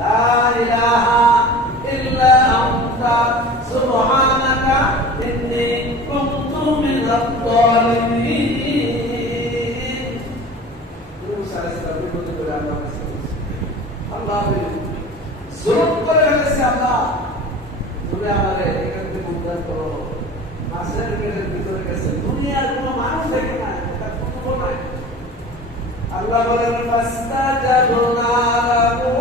লা ইলাহা ইল্লা আনতা সুবহানাকা ইন্নী কুনতু মিনাজ জালিমিন। মুসা আলাইহিস সালাম বিপদে পড়ে আল্লাহর কাছে আল্লাহ জুলুম করে ফেলেছে, আল্লাহ তুমি আমারে এখান থেকে উদ্ধার করো। মাছের পেটের ভিতরে গেছে, দুনিয়ার কোনো মানুষ দেখে না, এটা কোনো নয়। আল্লাহ বলেন ফাস্তাজাবনা লাহু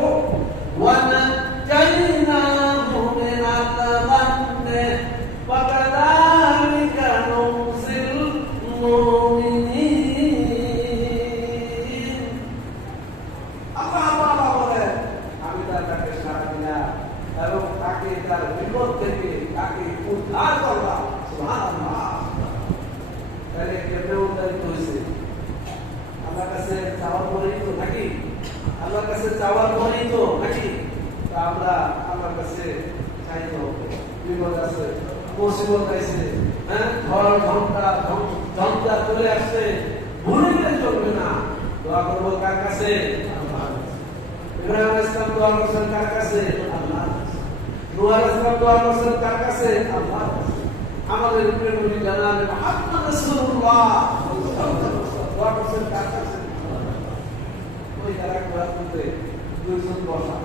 ওয়া নাজ্জাইনাহু মিনাল গাম্মি ওয়া কাযালিকা নুরসিল মুমিনিন। আল্লাহ বলেন আমি তাকে সাড়া দিলাম এবং তাকে তার বিপদ থেকে তাকে উদ্ধার করলাম। সুবহানাল্লাহ। তাহলে কেমনে উদ্ধারিত হয়েছে? আল্লাহর কাছে চাওয়ার পরেই তো নাকি? আল্লাহর কাছে চাওয়ার পরেই তো নাকি? আমরা আল্লাহর কাছে চাইতে হবে। বিপদ আছে, মুসিবত আছে, হ্যাঁ, ঝড় ঝঞ্ঝা চলে আসছে, ভুলে গেলে চলবে না। দোয়া করবো কার কাছে? ইব্রাহিম আলাইহিস সালাম দোয়া করছেন কার কাছে? আল্লাহর কাছে। নূহ আলাইহিস সালাম দোয়া করছেন কার কাছে? আল্লাহর কাছে। আমাদের প্রিয় নবী জানালেন মুহাম্মদ রাসূলুল্লাহ দোয়া করছেন কার কাছে? ওই যারা দোয়া করতে দুইজন বসা